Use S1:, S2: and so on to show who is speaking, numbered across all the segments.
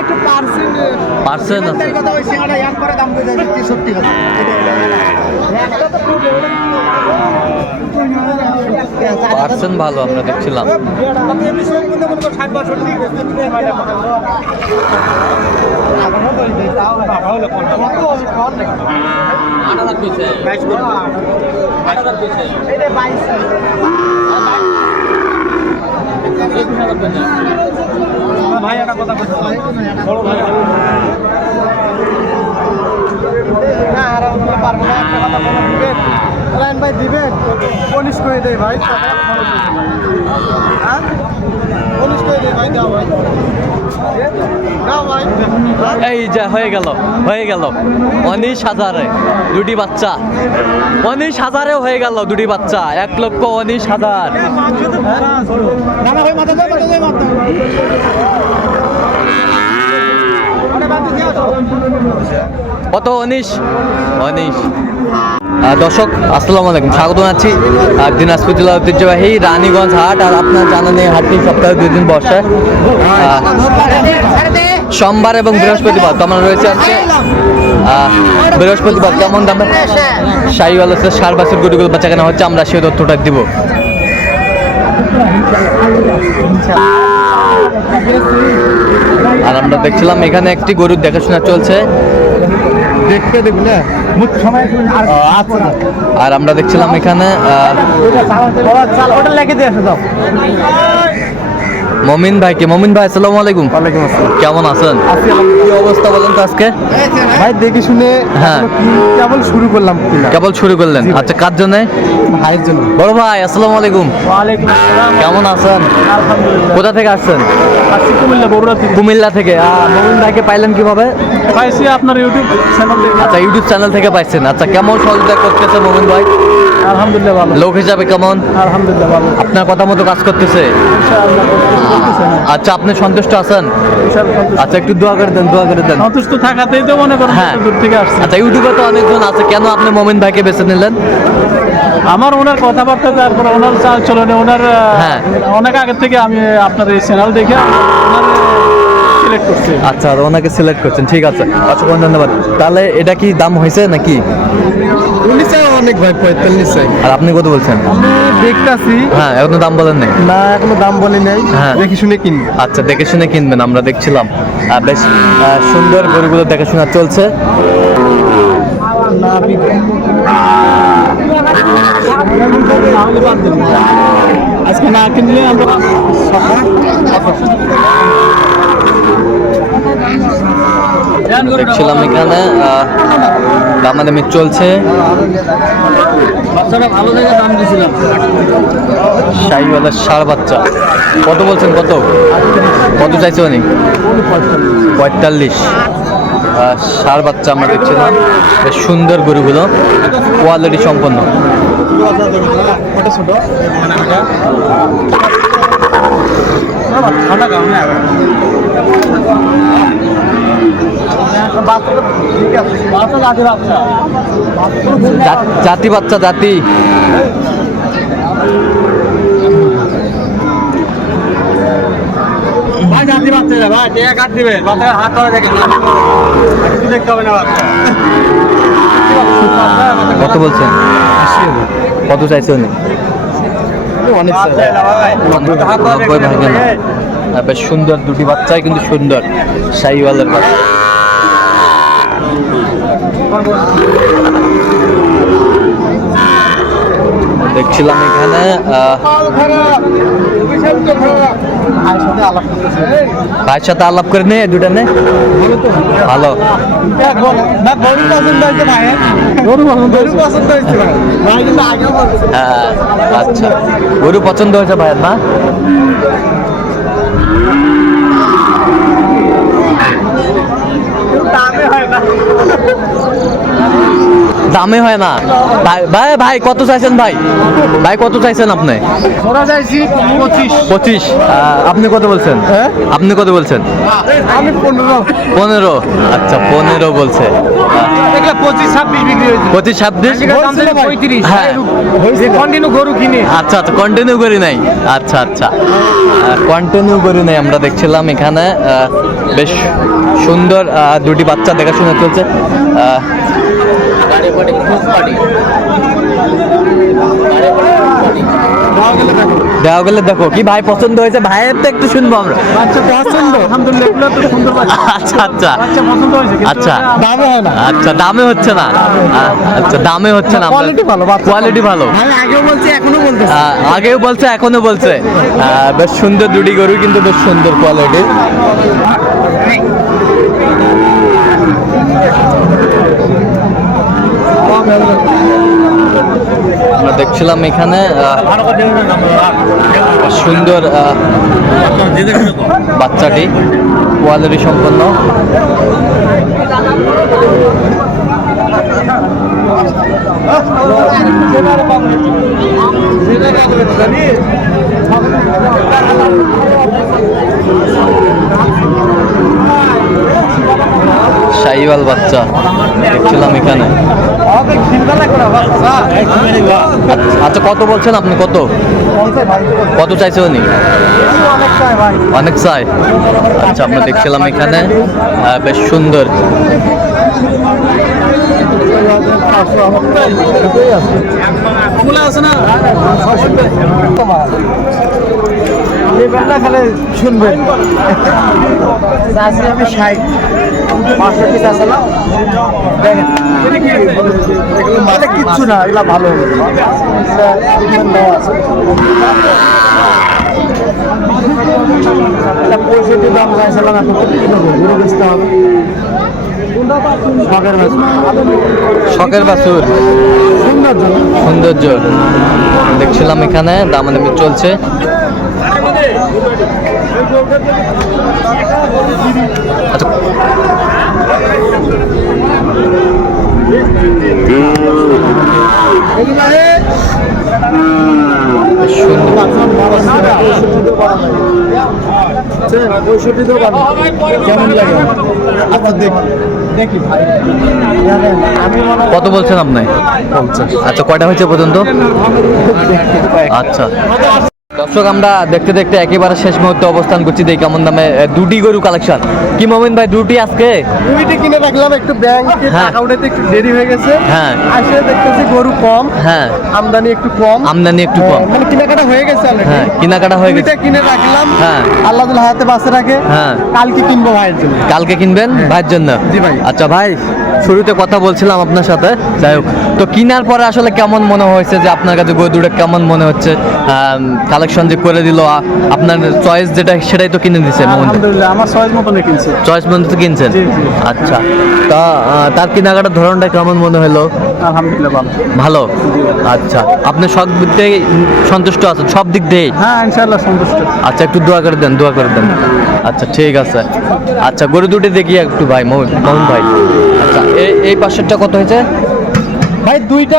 S1: একটু পার্সেন্ট
S2: আছে
S1: কথা ওই সিঙ্গাটা এক করে দাম করে দেয় তেষট্টি কথা একটা তো খুব
S2: পার্সেন্ট ভালো আমরা দেখছিলাম।
S3: ভাই একটা কথা বড় ভাই
S1: না আর আমরা পারব না একটা কথা বলে দিবেন লাইন ভাই দিবেন পলিশ করে দেয় ভাই হ্যাঁ? পলিশ করে দেয় ভাই দাও ভাই।
S2: এই যে হয়ে গেল হয়ে গেল। উনিশ হাজারে দুটি বাচ্চা। উনিশ হাজারেও হয়ে গেল দুটি বাচ্চা এক লক্ষ উনিশ হাজার
S1: না না ভাই মাথা দাও মাথা দাও মাথা আরে বাদ দিয়ে আসো
S2: কত উনিশ? আহ, দর্শক আসসালামু আলাইকুম। স্বাগত জানাচ্ছি দিনাজপুর জেলার ঐতিহ্যবাহী রানীগঞ্জ হাট। আর আপনার জানেন এই হাটটি সপ্তাহে দুই দিন বসে। সোমবার এবং বৃহস্পতিবার তো আমরা রয়েছে আজকে। বৃহস্পতিবার কেমন দামে শাহিওয়াল হচ্ছে সার বাসের গরুগুলো বাচ্চা কেনা হচ্ছে। আমরা সেই তথ্যটা দিব। আর আমরা দেখছিলাম এখানে একটি গরুর দেখাশোনা চলছে।
S1: দেখতে না মুখ সময় আর আচ্ছা।
S2: আমরা দেখছিলাম এখানে
S1: ওটা লেগে দিয়ে আসো
S2: মমিন ভাইকে মমিন ভাই আসসালামু আলাইকুম।
S1: ওয়ালাইকুম আসসালাম।
S2: কেমন আছেন?
S1: আছি
S2: কি অবস্থা বলেন তো আজকে?
S1: ভাই দেখে শুনে
S2: হ্যাঁ।
S1: কেবল শুরু করলাম কিনা
S2: কেবল শুরু করলেন। আচ্ছা কার জন্য?
S1: ভাইয়ের জন্য।
S2: বড় ভাই আসসালামু আলাইকুম।
S1: ওয়ালাইকুম আসসালাম।
S2: কেমন আছেন?
S1: আলহামদুলিল্লাহ।
S2: কোথা থেকে আসছেন?
S1: আসছি কুমিল্লা বগুড়া থেকে।
S2: কুমিল্লা থেকে। মমিন ভাইকে পাইলেন কীভাবে?
S1: পাইছি আপনার ইউটিউব চ্যানেল থেকে।
S2: আচ্ছা ইউটিউব চ্যানেল থেকে পাইছেন। আচ্ছা কেমন সহযোগিতা করতেছে মমিন ভাই?
S1: আলহামদুলিল্লাহ ভালো।
S2: লোক হিসাবে কেমন?
S1: আলহামদুলিল্লাহ ভালো।
S2: আপনার কথা মতো কাজ করতেছে? আচ্ছা আপনি সন্তুষ্ট আছেন? আচ্ছা একটু দোয়া করে দেন দোয়া করে দেন।
S1: সন্তুষ্ট থাকাতেই তো মনে করেন
S2: হ্যাঁ।
S1: দূর থেকে আসছি।
S2: আচ্ছা ইউটিউবে তো অনেকজন আছে কেন আপনি মমিন ভাইকে বেছে নিলেন?
S1: আমার ওনার কথাবার্তা তারপর ওনার চাল চলনে ওনার
S2: হ্যাঁ।
S1: অনেক আগে থেকে আমি আপনার এই চ্যানেল দেখে
S2: আচ্ছা ওনাকে সিলেক্ট করছেন ঠিক আছে। অসংখ্য ধন্যবাদ। তাহলে এটা কি দাম হয়েছে নাকি?
S1: অনেক ভাই পঁয়তাল্লিশ চাই।
S2: আর আপনি কত বলছেন?
S1: আমি দেখতাছি।
S2: হ্যাঁ এখনও দাম বলেন নাই।
S1: না এখনও দাম বলি নাই।
S2: হ্যাঁ।
S1: দেখি শুনে কিনবো।
S2: আচ্ছা দেখে শুনে কিনবেন আমরা দেখছিলাম। বেশ সুন্দর গরুগুলো দেখাশোনা চলছে।
S1: আজকে না কিনলে আমরা
S2: দেখছিলাম এখানে দামাদামি চলছে।
S1: বাচ্চাটা ভালো দাম দিয়েছিলাম।
S2: শাহিওয়ালার সার বাচ্চা। কত বলছেন কত? কত চাইছে উনি? পঁয়তাল্লিশ। ষাঁড় বাচ্চা আমরা দেখছিলাম বেশ সুন্দর গরুগুলো। কোয়ালিটি সম্পন্ন। জাতি বাচ্চা জাতি।
S3: ভাই জাতি বাচ্চা ভাই টেকা কাট দিবেন বাচ্চা হাত ধরে দেখেন কিছু দেখতে হবে না
S2: কত বলছেন? কত চাইছে উনি?
S1: অনেক
S2: বেশ সুন্দর দুটি বাচ্চাই কিন্তু সুন্দর। শাহিওয়ালের বাচ্চা। দেখছিলাম এখানে ভাইয়ের সাথে আলাপ করে নে দুটা নে। ভালো। হ্যাঁ আচ্ছা। গরু পছন্দ হয়েছে ভাইয়ের, না?
S1: দামে হয় না।
S2: ভাই ভাই কত চাইছেন ভাই? ভাই কত চাইছেন আপনি?
S1: পঁচিশ।
S2: আপনি কত বলছেন?
S1: হ্যাঁ?
S2: আপনি কত বলছেন?
S1: আমি পনেরো।
S2: পনেরো। আচ্ছা পনেরো বলছে।
S1: পঁচিশ ছাব্বিশ
S2: হ্যাঁ।
S1: কন্টিনিউ গরু কিনে।
S2: আচ্ছা আচ্ছা কন্টিনিউ করি নাই। আচ্ছা আচ্ছা। কন্টিনিউ করি নাই আমরা দেখছিলাম এখানে বেশ সুন্দর দুটি বাচ্চা দেখাশোনা চলছে। দেওয়া গেলে দেখো কি ভাই পছন্দ হয়েছে? ভাইয়ের তো একটু শুনব আমরা।
S1: বাচ্চা পছন্দ। আলহামদুলিল্লাহ এগুলো তো সুন্দর বাচ্চা।
S2: আচ্ছা আচ্ছা। আচ্ছা।
S1: দামে হয় না।
S2: আচ্ছা দামে হচ্ছে না। আচ্ছা দামে হচ্ছে না।
S1: Quality ভালো,
S2: কোয়ালিটি ভালো।
S1: আগেও বলছি
S2: এখনও আগেও বলছে এখনও বলছে। আহ, বেশ সুন্দর দুটি গরু কিন্তু বেশ সুন্দর কোয়ালিটির আমরা দেখছিলাম এখানে সুন্দর বাচ্চাটি কোয়ালিটি সম্পন্ন। শাহিওয়াল বাচ্চা দেখছিলাম এখানে। আচ্ছা কত বলছেন আপনি? কত? কত চাইছে উনি? অনেক চাই আচ্ছা আমরা দেখছিলাম এখানে। বেশ সুন্দর।
S1: খালে শুনবেন। চাষি আমি ষাট। পাঁচশো পিস আছে না? দেখেন। কিচ্ছু না এগুলা ভালো পঁয়ষট্টি দাম চাইছিলাম এখন ঘুরে বেচতে হবে। শখের মাছ
S2: শখের বাছুর।
S1: সুন্দর
S2: সৌন্দর্য দেখছিলাম এখানে দামাদামি চলছে। আচ্ছা
S1: পঁয়ষট্টি দোকান কেমন লাগে আপনার দেখ দেখি ভাই জানেন, আমি
S2: কত বলছেন আপনি? আচ্ছা কয়টা হয়েছে পর্যন্ত? আচ্ছা। দর্শক আমরা দেখতে দেখতে একেবারে শেষ মুহূর্তে অবস্থান করছি। দেখি কেমন দামে দুটি গরু কালেকশন কি মোমিন ভাই দুটি আজকে?
S1: দুইটি কিনে রাখলাম একটু ব্যাংকে
S2: হ্যাঁ।
S1: টাকা উঠাতে একটু দেরি হয়ে গেছে।
S2: হ্যাঁ।
S1: আসে দেখতেছি গরু কম
S2: হ্যাঁ।
S1: আমদানি একটু কম।
S2: আমদানি একটু কম।
S1: হ্যাঁ, মানে কেনাকাটা হয়ে গেছে already।
S2: হ্যাঁ কেনাকাটা হয়ে গেছে।
S1: কিনে রাখলাম।
S2: হ্যাঁ।
S1: আল্লাহ তাআলা হাতে বাঁচে রাখে।
S2: হ্যাঁ।
S1: কালকে কিনবো ভাইয়ের জন্য।
S2: কালকে কিনবেন ভাইয়ের জন্য?
S1: জি ভাই।
S2: আচ্ছা ভাই শুরুতে কথা বলছিলাম আপনার সাথে। যাই হোক তো কেনার পরে আসলে কেমন মনে হয়েছে যে আপনার কাছে গরু দুটো কেমন মনে হচ্ছে? কালেকশন যে করে দিল আপনার চয়েস যেটা সেটাই তো কিনে দিচ্ছে
S1: আলহামদুলিল্লাহ আমার চয়েস মতন কিনছে।
S2: চয়েস মতো তো কিনছেন। আচ্ছা। তা তার কেনাকাটার ধরনটা কেমন মনে হলো?
S1: আলহামদুলিল্লাহ ভালো।
S2: ভালো? আচ্ছা। আপনি সব দিক থেকে সন্তুষ্ট আছেন? সব দিক দিয়েই?
S1: হ্যাঁ ইনশাআল্লাহ সন্তুষ্ট।
S2: আচ্ছা একটু দোয়া করে দেন দোয়া করে দেন। আচ্ছা ঠিক আছে। আচ্ছা গরু দুটি দেখি একটু ভাই মোহন ভাই। আচ্ছা এই এই পাশেরটা কত হয়েছে?
S1: ভাই দুইটা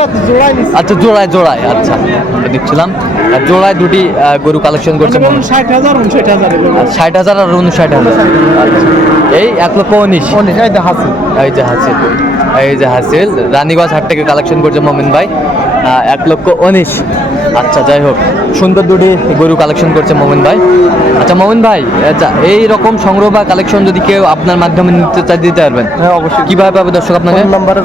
S1: নিচ্ছে
S2: আচ্ছা জোড়ায় জোড়ায়। আচ্ছা দেখছিলাম জোড়ায় দুটি আহ, গরু কালেকশন করছে মোহন
S1: ষাট হাজার উনষাট হাজার
S2: আর ষাট হাজার আর উনষাট হাজার। আচ্ছা এই এক লক্ষ উনিশ।
S1: এই দেখাচ্ছি
S2: এই যে হাসিল। এই যে হাসিল। রানীগঞ্জ হাট থেকে কালেকশন করছে মমিন ভাই। এক লক্ষ উনিশ। আচ্ছা যাই হোক সুন্দর দুটি গরু কালেকশন করছে মমিন ভাই। আচ্ছা মমিন ভাই আচ্ছা এই রকম সংগ্রহ বা কালেকশন যদি কেউ আপনার মাধ্যমে নিতে চাই দিতে পারবেন।
S1: হ্যাঁ অবশ্যই।
S2: কীভাবে পাবে দর্শক আপনাকে?
S1: ফোন নাম্বারে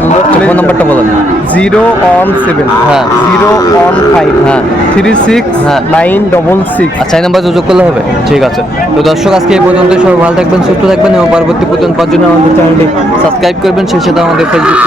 S2: ফোন নাম্বারটা বলেন।
S1: Zero one seven.
S2: হ্যাঁ।
S1: Zero one five.
S2: হ্যাঁ।
S1: থ্রি সিক্স
S2: হ্যাঁ।
S1: Nine double six.
S2: আচ্ছা এই নাম্বার যোগাযোগ করলে হবে? ঠিক আছে। তো দর্শক আজকে এই পর্যন্ত সবাই ভালো থাকবেন সুস্থ থাকবেন এবং পরবর্তী পর্যন্ত পাওয়ার জন্য আমাদের চ্যানেলটি সাবস্ক্রাইব করবেন। সেই সাথে আমাদের ফেসবুক